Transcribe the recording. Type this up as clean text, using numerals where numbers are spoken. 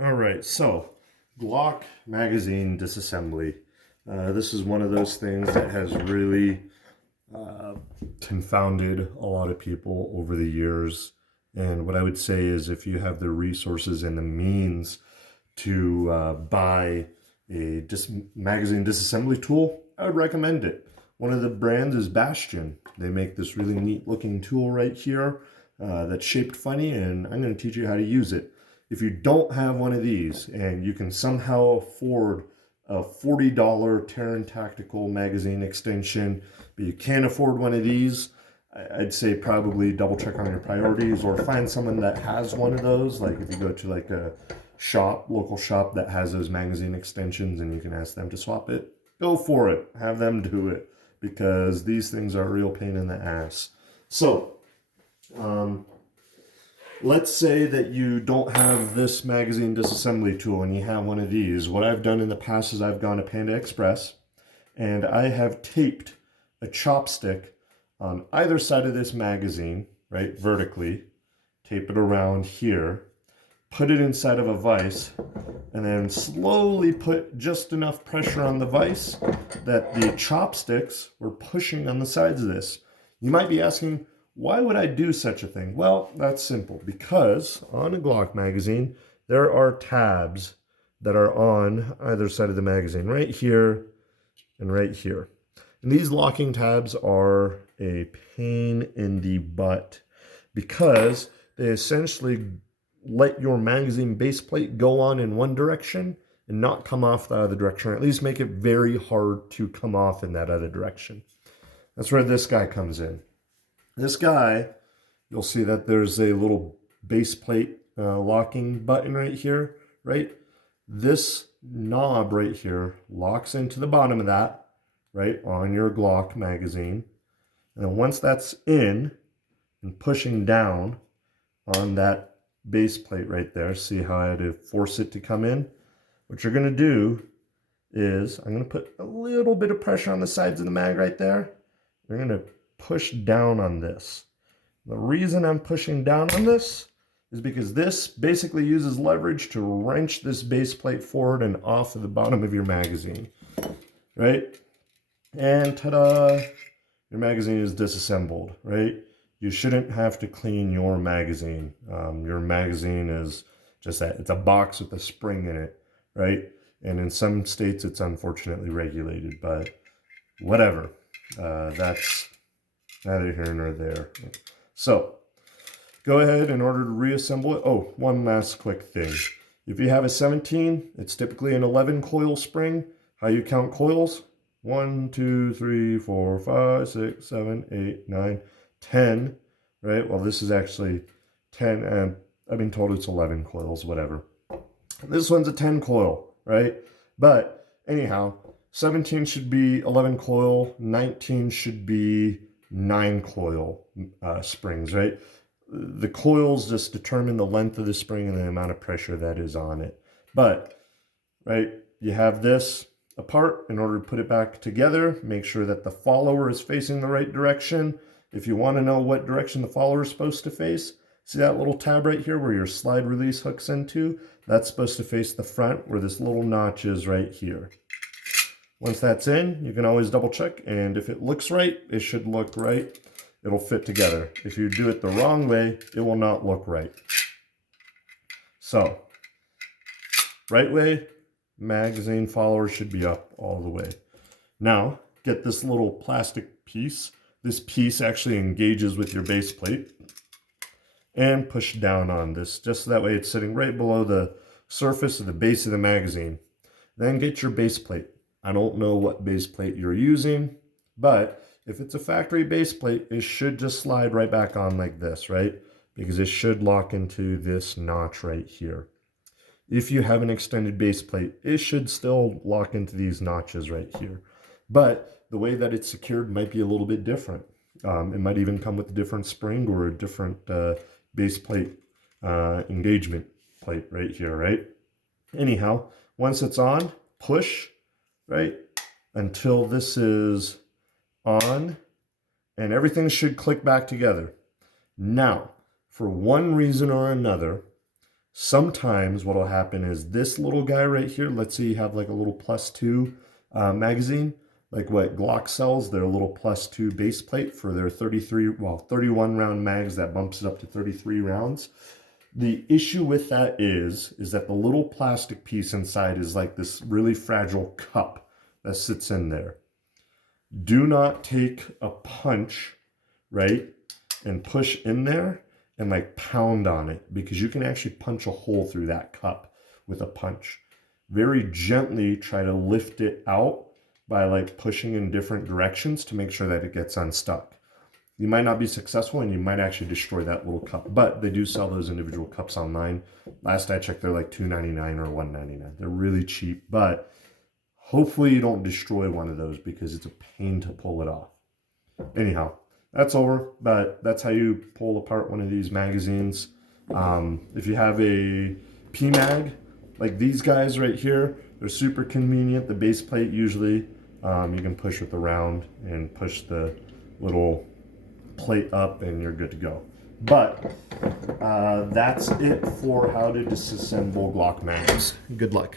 All right, so Glock magazine disassembly. This is one of those things that has really uh, confounded a lot of people over the years. And what I would say is if you have the resources and the means to buy a magazine disassembly tool, I would recommend it. One of the brands is Bastion. They make this really neat looking tool right here that's shaped funny, and I'm going to teach you how to use it. If you don't have one of these and you can somehow afford a $40 Terran Tactical magazine extension, but you can't afford one of these, I'd say probably double check on your priorities or find someone that has one of those. Like if you go to like a local shop that has those magazine extensions and you can ask them to swap it, go for it. Have them do it because these things are a real pain in the ass. So, let's say that you don't have this magazine disassembly tool and you have one of these. What I've done in the past is I've gone to Panda Express and I have taped a chopstick on either side of this magazine, right, vertically, tape it around here, put it inside of a vise, and then slowly put just enough pressure on the vise that the chopsticks were pushing on the sides of this. You might be asking, why would I do such a thing? Well, that's simple. Because on a Glock magazine, there are tabs that are on either side of the magazine, right here and right here. And these locking tabs are a pain in the butt because they essentially let your magazine base plate go on in one direction and not come off the other direction, or at least make it very hard to come off in that other direction. That's where this guy comes in. This guy, you'll see that there's a little base plate locking button right here, right? This knob right here locks into the bottom of that, right, on your Glock magazine. And then once that's in and pushing down on that base plate right there, see how I had to force it to come in? What you're going to do is I'm going to put a little bit of pressure on the sides of the mag right there. You're going to push down on this. The reason I'm pushing down on this is because this basically uses leverage to wrench this base plate forward and off of the bottom of your magazine, right? And ta-da, your magazine is disassembled, right? You shouldn't have to clean your magazine. Your magazine is just that. It's a box with a spring in it, right? And in some states, it's unfortunately regulated, but whatever. That's neither here nor there. So, go ahead in order to reassemble it. Oh, one last quick thing. If you have a 17, it's typically an 11 coil spring. How you count coils? 1, 2, 3, 4, 5, 6, 7, 8, 9, 10, right? Well, this is actually 10, and I've been told it's 11 coils, whatever. This one's a 10 coil, right? But anyhow, 17 should be 11 coil, 19 should be 9 coil springs, right? The coils just determine the length of the spring and the amount of pressure that is on it. But, right, you have this apart. In order to put it back together, make sure that the follower is facing the right direction. If you want to know what direction the follower is supposed to face, see that little tab right here where your slide release hooks into? That's supposed to face the front where this little notch is right here. Once that's in, you can always double check, and if it looks right, it should look right. It'll fit together. If you do it the wrong way, it will not look right. So, right way, magazine follower should be up all the way. Now, get this little plastic piece. This piece actually engages with your base plate, and push down on this, just so that way it's sitting right below the surface of the base of the magazine. Then get your base plate. I don't know what base plate you're using, but if it's a factory base plate, it should just slide right back on like this, right? Because it should lock into this notch right here. If you have an extended base plate, it should still lock into these notches right here. But the way that it's secured might be a little bit different. It might even come with a different spring or a different base plate engagement plate right here, right? Anyhow, once it's on, push, right, until this is on, and everything should click back together. Now, for one reason or another, Sometimes what will happen is this little guy right here, let's say you have like a little +2 magazine, like what Glock sells, their little +2 base plate for their 31 round mags that bumps it up to 33 rounds. The issue with that is that the little plastic piece inside is like this really fragile cup that sits in there. Do not take a punch, right, and push in there and like pound on it, because you can actually punch a hole through that cup with a punch. Very gently try to lift it out by like pushing in different directions to make sure that it gets unstuck. You might not be successful and you might actually destroy that little cup, but they do sell those individual cups online. Last I checked, they're like $2.99 or $1.99. They're really cheap, but hopefully you don't destroy one of those because it's a pain to pull it off. Anyhow, that's over, but that's how you pull apart one of these magazines. If you have a PMag, like these guys right here, they're super convenient. The base plate usually you can push with the round and push the little plate up and you're good to go. But that's it for how to disassemble Glock mags. Good luck.